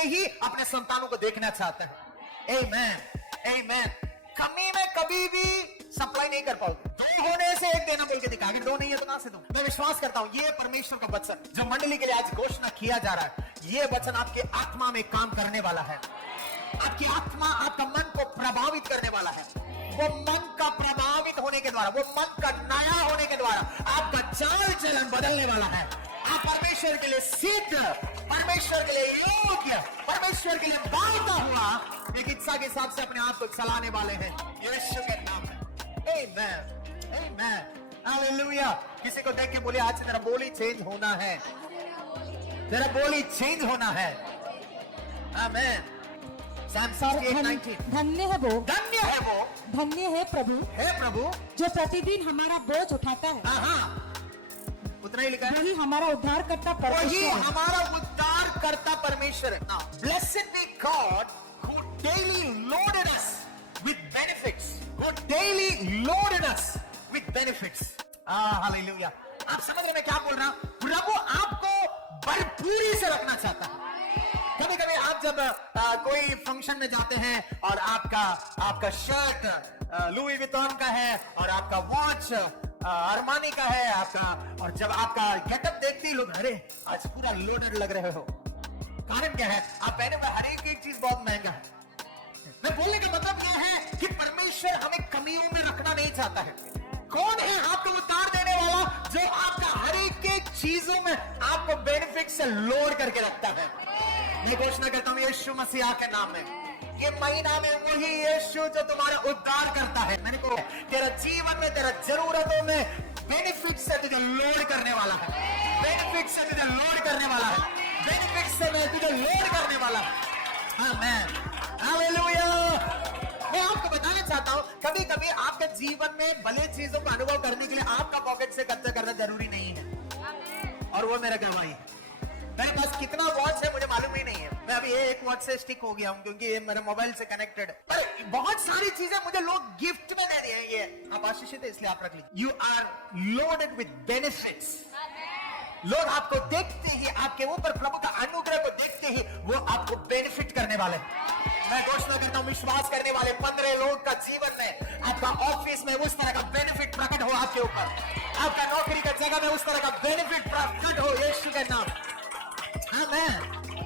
से ही अपने संतानों को देखना चाहता है। आमीन, आमीन। कमी में कभी भी सप्लाई नहीं कर पाओगे। दो होने से एक देना बोल के दिखा, अगर दो नहीं है तो कहां से दूं? मैं विश्वास करता हूं ये परमेश्वर का वचन जो मंडली के लिए आज घोषणा किया जा रहा है, ये वचन आपके आत्मा में काम करने वाला है। आपकी आत्मा, आपका मन को प्रभावित करने वाला है। वो मन का प्रभावित होने के द्वारा, वो मन का नया होने के द्वारा आपका चाल चलन बदलने वाला है। आप परमेश्वर के लिए सिद्ध, परमेश्वर के लिए योग्य, परमेश्वर के लिए बांटा हुआ एक इच्छा के हिसाब से अपने आप को चलाने वाले हैं यीशु के नाम में। आमीन, आमीन, हालेलुया। किसी को देख के बोले आज तेरा बोली चेंज होना है, तेरा बोली चेंज होना है। आमीन। धन्य है वो, धन्य है वो, धन्य है प्रभु, हे प्रभु जो प्रतिदिन हमारा बोझ उठाता है। हाँ, उतना ही लिखा है। वही हमारा उद्धार करता वही परमेश्वर है। हमारा उद्धार करता परमेश्वर है। Now, blessed be God who daily loaded us with benefits, who daily loaded us with benefits. Hallelujah. आप समझ रहे मैं क्या बोल रहा हूं? प्रभु आपको भरपूरी से रखना चाहता है। कभी कभी आप जब कोई फंक्शन में जाते हैं और आपका शर्ट लुई विटॉन का है और आपका वॉच अरमानी का है आपका, और जब आपका गेटअप देखते ही लोग अरे आज पूरा लोडेड लग रहे हो। कारण क्या है? आप पहने हुए हर एक चीज बहुत महंगा है। मैं बोलने का मतलब यह है कि परमेश्वर हमें कमियों में रखना नहीं चाहता है। कौन है आपको उतार देने वाला जो आपका हर एक चीजों में आपको बेनिफिट से लोड करके रखता है? मैं घोषणा करता हूं यीशु मसीह के नाम में, ये महीना में वही यीशु जो तुम्हारा उद्धार करता है, मैंने को तेरा जीवन में, तेरा जरूरतों में बेनिफिट से तुझे लोड करने वाला है, बेनिफिट से तुझे लोड करने वाला है, बेनिफिट से मैं तुझे लोड करने वाला है। आमीन, हालेलुया। मैं आपको बताना चाहता हूं कभी कभी आपके जीवन में भले चीजों का अनुभव करने के लिए आपका पॉकेट से खर्चा करना जरूरी नहीं है, और वो मेरा गवाही है। मेरे पास कितना वॉच है मुझे मालूम ही नहीं है। मैं अभी एक वॉच से स्टिक हो गया हूं क्योंकि ये मेरे मोबाइल से कनेक्टेड है। पर बहुत सारी चीजें मुझे लोग गिफ्ट में दे दिए हैं। ये आप आशीषित है इसलिए आप रख लीजिए। You are loaded with benefits. लोग आपको देखते ही, आपके ऊपर प्रभु का अनुग्रह को देखते ही वो आपको बेनिफिट करने वाले हैं। मैं घोषणा करता हूं विश्वास करने वाले 15 लोग का जीवन में आपका ऑफिस में उस तरह का बेनिफिट प्रकट हो, आपके ऊपर आपका नौकरी का जगह में उस तरह का बेनिफिट प्रकट हो यीशु के नाम। आमीन,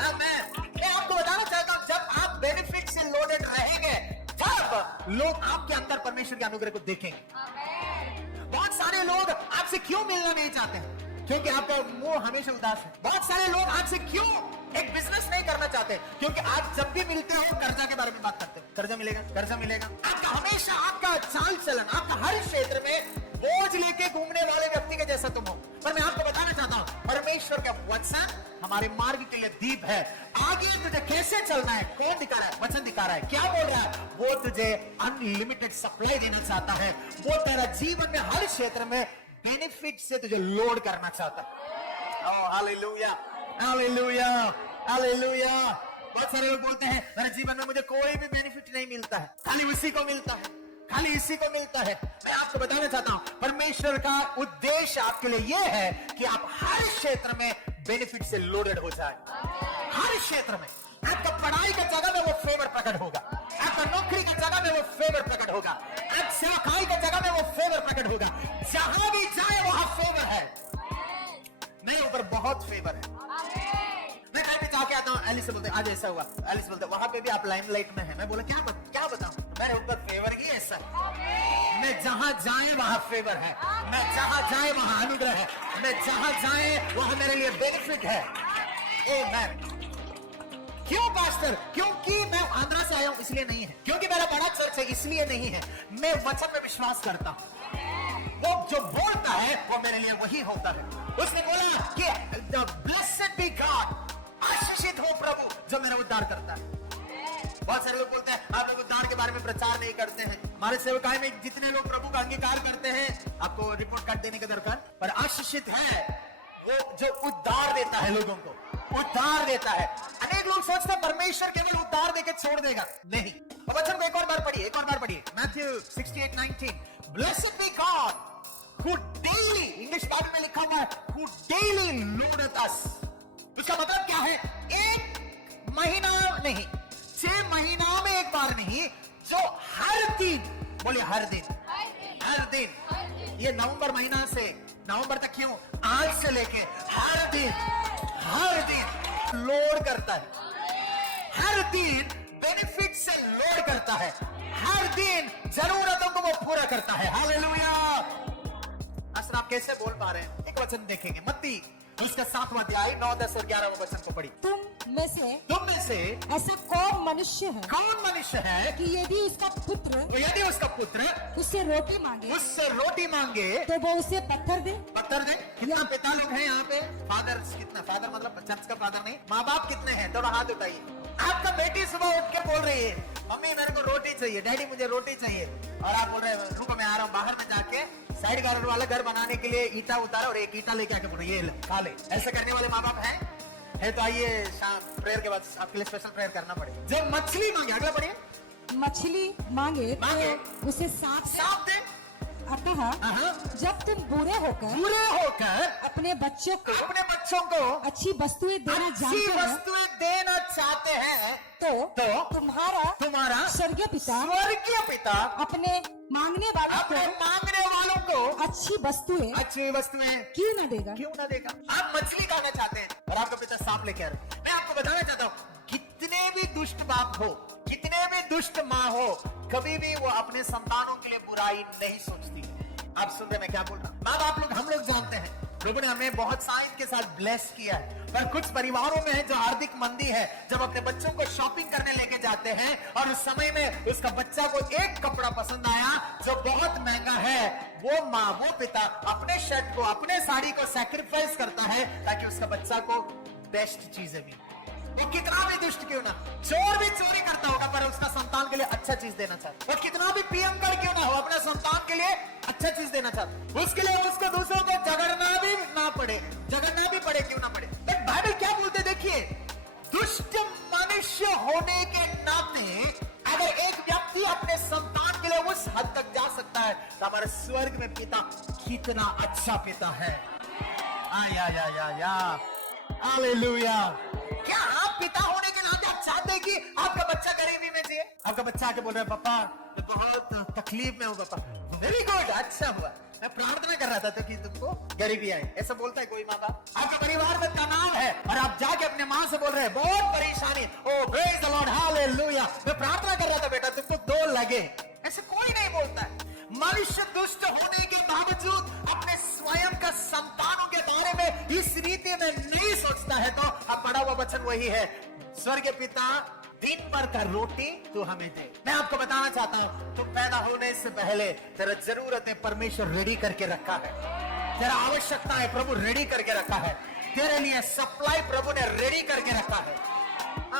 आमीन। मैं आपको बताना चाहता हूं जब आप बेनिफिट से लोडेड रहेंगे तब लोग आपके अंदर परमेश्वर के अनुग्रह को देखेंगे। बहुत सारे लोग आपसे क्यों मिलना नहीं चाहते हैं? क्योंकि आपका मुंह हमेशा उदास है। बहुत सारे लोग आपसे क्यों एक बिजनेस नहीं करना चाहते? क्योंकि आप जब भी मिलते हो कर्जा के बारे में बात करते हो। कर्जा मिलेगा, कर्जा मिलेगा। आपका हमेशा आपका चाल चलन, आपका हर क्षेत्र में बोझ लेके घूमने वाले व्यक्ति के जैसा तुम हो। पर मैं आपको बताना चाहता हूं परमेश्वर का वचन हमारे मार्ग के लिए दीप है। आगे तुझे कैसे चलना है कौन दिखा रहा है? वचन दिखा रहा है। क्या बोल रहा है? वो तुझे अनलिमिटेड सप्लाई देना चाहता है। वो तेरा जीवन में हर क्षेत्र में बेनिफिट से तुझे लोड करना चाहता है। Oh hallelujah, hallelujah, hallelujah. बहुत सारे लोग बोलते हैं मेरे जीवन में मुझे कोई भी बेनिफिट नहीं मिलता है, खाली उसी को मिलता है, खाली इसी को मिलता है। मैं आपको बताना चाहता हूं परमेश्वर का उद्देश्य आपके लिए यह है कि आप हर क्षेत्र में बेनिफिट से लोडेड हो जाए। हर क्षेत्र में आपका पढ़ाई की जगह में वो फेवर प्रकट होगा, आपका नौकरी की जगह में वो फेवर प्रकट होगा, आप सेवकाई की जगह में वो फेवर प्रकट होगा। जहां भी जाए वहां फेवर है। मेरे ऊपर बहुत फेवर है। मैं कहीं भी जाके आता हूँ, एलिस से बोलते आज ऐसा हुआ, एलिस बोलते वहां पे भी आप लाइमलाइट में है। मैं बोला क्या बताऊं, मेरे ऊपर फेवर ही ऐसा है। मैं जहां जाए वहां फेवर है, मैं जहां जाए वहां अनुग्रह है, मैं जहां जाए वहां मेरे लिए बेनिफिट है। आमीन। क्यों पास्टर? क्योंकि मैं आंध्रा से आया हूं इसलिए नहीं है, क्योंकि मेरा बड़ा चर्च है इसलिए नहीं है। मैं वचन में विश्वास करता हूं, वो जो बोलता है वो मेरे लिए वही होता है। उसने बोला कि ब्लेस्ड बी गॉड, आशीषित हो प्रभु जो मेरा उद्धार करता है। बहुत सारे लोग बोलते हैं आप लोग उद्धार के बारे में प्रचार नहीं करते हैं। हमारे सेवकाई में जितने लोग प्रभु का अंगीकार करते हैं आपको रिपोर्ट कार्ड देने का दरकार, पर आशीषित है वो जो उद्धार देता है, लोगों को उद्धार देता है। अनेक लोग सोचते हैं परमेश्वर केवल उद्धार देके छोड़ देगा, नहीं। वचन को एक और बार पढ़िए, Matthew 68:19। Blessed be God who daily, English Bible में लिखा हुआ है हु डेली लोडेथ अस। उसका मतलब क्या है? एक महीना नहीं, 6 महीना में एक बार नहीं, जो हर दिन, बोले हर दिन, हर दिन, ये नवंबर महीना से नवंबर तक क्यों, आज से लेके हर दिन लोड करता है, हर दिन बेनिफिट से लोड करता है, हर दिन जरूरतों को वो पूरा करता है। हालेलुया। असल आप कैसे बोल पा रहे हैं? एक वचन देखेंगे, मत्ती उसका 7वां अध्याय 9, 10 और 11 वचन को पढ़ी। तुम में से ऐसा कौन मनुष्य है कि यदि उसका पुत्र उससे रोटी मांगे तो वो उसे पत्थर दे? कितना पिता लोग हैं यहाँ पे? फादर मतलब चर्च का फादर नहीं, माँ बाप कितने हैं? थोड़ा हाथ उठाइए। आपका बेटी सुबह उठ के बोल रही है, मम्मी मेरे को रोटी चाहिए, डैडी मुझे रोटी चाहिए, और आप बोल रहे हैं रुको मैं आ रहा हूँ, बाहर में जाके साइड गार्डन वाला घर बनाने के लिए ईटा उतारा और एक ईटा लेके आके बोल ये खा ले। ऐसा करने वाले माँ बाप हैं? है तो आइए शाम प्रेयर के बाद आपके लिए स्पेशल प्रेयर करना पड़ेगा। जब मछली मांगे, अगला पढ़िए, मछली मांगे तो उसे सांप दे। अतः जब तुम बुरे होकर अपने बच्चों को अच्छी वस्तुएं देना चाहते हैं तो तुम्हारा स्वर्गीय पिता अपने मांगने वालों को अच्छी वस्तुएं क्यों न देगा? आप मछली खाना चाहते हैं और आपका पिता सांप लेके आ रहे हैं। मैं आपको बताना चाहता हूँ, कितने भी दुष्ट बाप हो, कितने भी दुष्ट माँ हो, कभी भी वो अपने संतानों के लिए बुराई नहीं सोचती। आप सुन रहे मैं क्या बोल रहा हूँ? माँ बाप लोग, हम लोग जानते हैं प्रभु ने हमें बहुत साइंस के साथ ब्लेस किया है, पर कुछ परिवारों में है जो आर्थिक मंदी है, जब अपने बच्चों को शॉपिंग करने लेके जाते हैं और उस समय में उसका बच्चा को एक कपड़ा पसंद आया जो बहुत महंगा है, वो माँ वो पिता अपने शर्ट को, अपने साड़ी को सैक्रिफाइस करता है ताकि उसका बच्चा को बेस्ट चीजें मिले। वो कितना भी दुष्ट क्यों ना, चोर भी चोरी करता होगा पर उसका संतान के लिए अच्छा चीज देना चाहता है। वो कितना भी पियंकर क्यों ना हो, अपने संतान के लिए अच्छा चीज देना चाहता है। उसके लिए उसको दूसरों को झगड़ना भी पड़े क्यों ना पड़े। बाइबल क्या बोलते देखिए, दुष्ट मनुष्य होने के नाते अगर एक व्यक्ति अपने संतान के लिए उस हद तक जा सकता है तो हमारे स्वर्ग में पिता कितना अच्छा पिता है। हालेलुया। क्या आप पिता होने के नाते आप चाहते हैं कि आपका बच्चा गरीबी में जिए? आपका बच्चा आके बोल रहा है पापा मैं बहुत तकलीफ में हूँ पापा। वेरी गुड, अच्छा हुआ, मैं प्रार्थना कर रहा था तो कि तुमको गरीबी आए। ऐसा बोलता है कोई माँ बाप? आपके परिवार में तनाव है और आप जाके अपने माँ से बोल रहे हैं बहुत परेशानी, ओ प्रेज द लॉर्ड, हालेलुया, मैं प्रार्थना कर रहा था बेटा तुमको 2 लगे। ऐसे कोई नहीं बोलता है। मनुष्य दुष्ट होने के बावजूद अपने स्वयं का संतानों के बारे में इस रीति में नहीं सोचता है, तो अब पढ़ा हुआ वचन वही है, स्वर्गीय पिता दिन भर का रोटी तू हमें दे। मैं आपको बताना चाहता हूँ, तुम पैदा होने से पहले तेरा जरूरतें परमेश्वर रेडी करके रखा है, तेरा आवश्यकता है प्रभु रेडी करके रखा है, तेरे लिए सप्लाई प्रभु ने रेडी करके रखा है।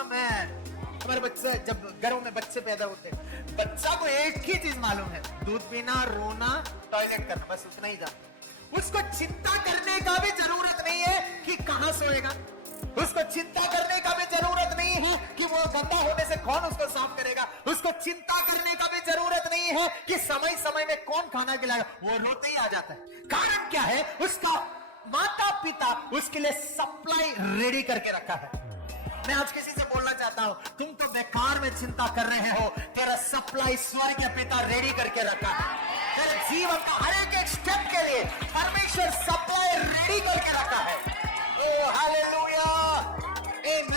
आमीन। हमारे बच्चे जब घरों में बच्चे पैदा होते हैं, बच्चा को एक ही चीज मालूम है, दूध पीना, रोना, टॉयलेट करना, बस उतना ही जानता। उसको चिंता करने का भी जरूरत नहीं है कि कहां सोएगा, उसको चिंता करने का भी जरूरत नहीं है कि वो गंदा होने से कौन उसको साफ करेगा, उसको चिंता करने का भी जरूरत नहीं है कि समय समय में कौन खाना खिलाएगा, वो रोते ही आ जाता है। कारण क्या है? उसका माता पिता उसके लिए सप्लाई रेडी करके रखा है। मैं आज किसी से बोलना चाहता हूं, तुम तो बेकार में चिंता कर रहे हो, तेरा सप्लाई स्वर्ग के पिता रेडी करके रखा है। तेरे जीवन का हर एक स्टेप के लिए परमेश्वर सप्लाई रेडी करके रखा है। ओ हालेलुया, आमेन,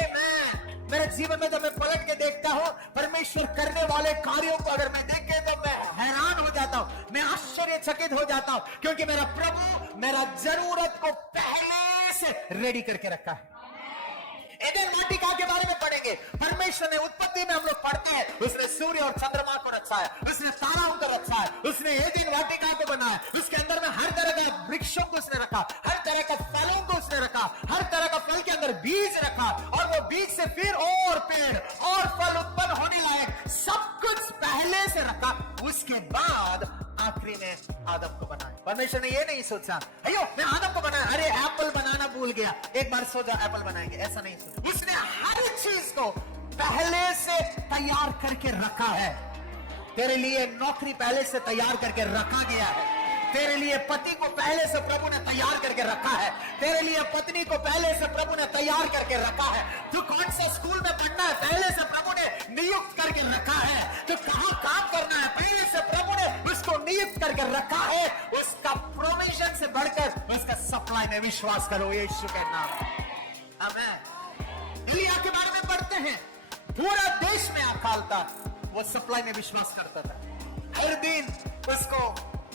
आमेन। मेरे जीवन में जब मैं पलट के देखता हूं, परमेश्वर करने वाले कार्यों को अगर मैं देखे तो मैं हैरान हो जाता हूं, मैं आश्चर्यचकित हो जाता हूं, क्योंकि मेरा प्रभु मेरा जरूरत को पहले से रेडी करके रखा है। एडेन वाटिका के बारे में पढ़ेंगे, परमेश्वर ने उत्पत्ति में हम लोग पढ़ते हैं, उसने सूर्य और चंद्रमा को रचा है, उसने ताराओं को रचा है, उसने एडेन वाटिका को बनाया, उसके अंदर में हर तरह के वृक्षों को उसने रखा, हर तरह के फलों को उसने रखा, हर तरह का फल के अंदर बीज रखा, और वो बीज से फिर और पेड़ और फल उत्पन्न होने लायक सब कुछ पहले से रखा। उसके बाद आखिरी में आदम को बनाया। परमेश्वर ने ये नहीं सोचा अयो मैं आदम को बनाया, अरे एप्पल बनाना भूल गया, एक बार सो जा एप्पल बनाएंगे, ऐसा नहीं सोचा। उसने हर चीज को पहले से तैयार करके रखा है। तेरे लिए नौकरी पहले से तैयार करके रखा गया है, तेरे लिए पति को पहले से प्रभु ने तैयार करके रखा है, तेरे लिए पत्नी को पहले से प्रभु ने तैयार करके रखा है। तू कौन सा स्कूल में कहाँ काम करना है, पहले से प्रभु ने उसको नियुक्त करके रखा है। उसका प्रोविजन से बढ़कर उसका सप्लाई में विश्वास करो यीशु के नाम में। आमीन। एलिया के बारे में पढ़ते हैं, पूरा देश में अकाल था, वो सप्लाई में विश्वास करता था। हर दिन उसको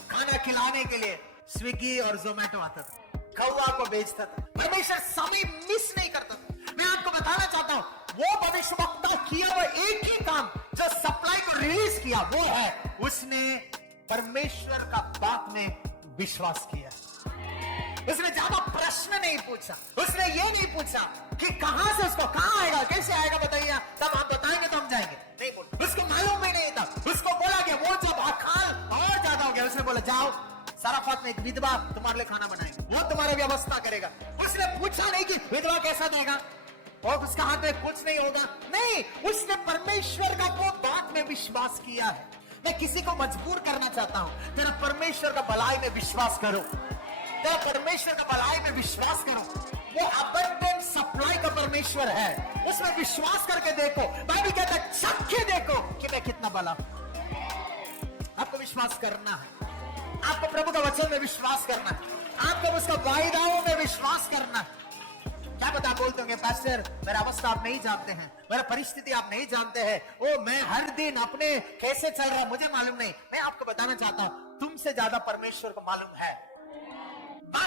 खाना खिलाने के लिए स्विगी और जोमेटो आता था, कौआ को बेचता था। परमेश्वर समय मिस नहीं करता था। मैं आपको बताना चाहता हूं, वो भविष्यवक्ता किया वो एक ही काम जो सप्लाई को रिलीज किया, वो है उसने परमेश्वर का बात में विश्वास किया। उसने ज्यादा प्रश्न नहीं पूछा, उसने ये नहीं पूछा कि कहां से उसको कहां आएगा, कैसे आएगा बताइए, तब आप बताएंगे तो हम जाएंगे, नहीं बोला। उसको मालूम भी नहीं था। उसको बोला कि वो जब अकाल और ज्यादा हो गया, उसने बोला जाओ साराफात में एक विधवा तुम्हारे लिए खाना बनाएगी, वो तुम्हारी व्यवस्था करेगा। उसने पूछा नहीं कि विधवा कैसा देगा और उसका हाथ में कुछ नहीं होगा, नहीं, उसने परमेश्वर का वो बात में विश्वास किया है। मैं किसी को मजबूर करना चाहता हूं, तेरा परमेश्वर का भलाई में विश्वास करो, तेरा परमेश्वर का भलाई में विश्वास करो। वो अबंडेंट सप्लाई का परमेश्वर है, उसमें विश्वास करके देखो। बाइबल कहता है चख के देखो कि मैं कितना भला हूं। आपको विश्वास करना है, आपको प्रभु का वचन में विश्वास करना है, आपको उसका वायदाओं में विश्वास करना है। क्या पता बोलते होंगे पास्टर मेरा अवस्था आप नहीं जानते हैं, मेरा परिस्थिति आप नहीं जानते हैं, ओ मैं हर दिन अपने कैसे चल रहा मुझे मालूम नहीं। मैं आपको बताना चाहता हूं, तुमसे ज्यादा परमेश्वर को मालूम है।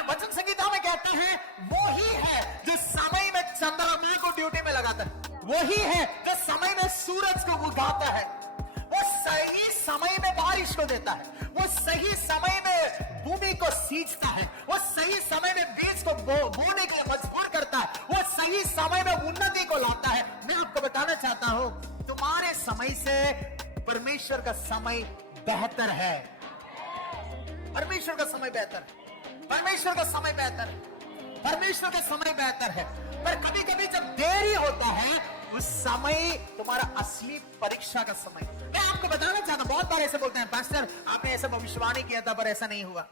वचन संगीता में कहते हैं वो ही है जो समय में चंद्रमा को ड्यूटी में लगाता है, वही है जो समय में सूरज को उगाता है, वो सही समय में बारिश को देता है, वो सही समय में भूमि को सींचता है, वो सही समय में बीज को बोने के लिए मजबूर करता है, वो सही समय में उन्नति को लाता है। मैं आपको बताना चाहता हूं, तुम्हारे समय से परमेश्वर का समय बेहतर है। परमेश्वर का समय बेहतर है, परमेश्वर का समय बेहतर है, परमेश्वर का समय बेहतर है। पर कभी कभी जब देरी होता है, उस समय तुम्हारा असली परीक्षा का समय। मैं आपको बताना चाहता हूं, बहुत बार ऐसे बोलते हैं पास्टर आपने ऐसा भविष्यवाणी किया था पर ऐसा नहीं हुआ।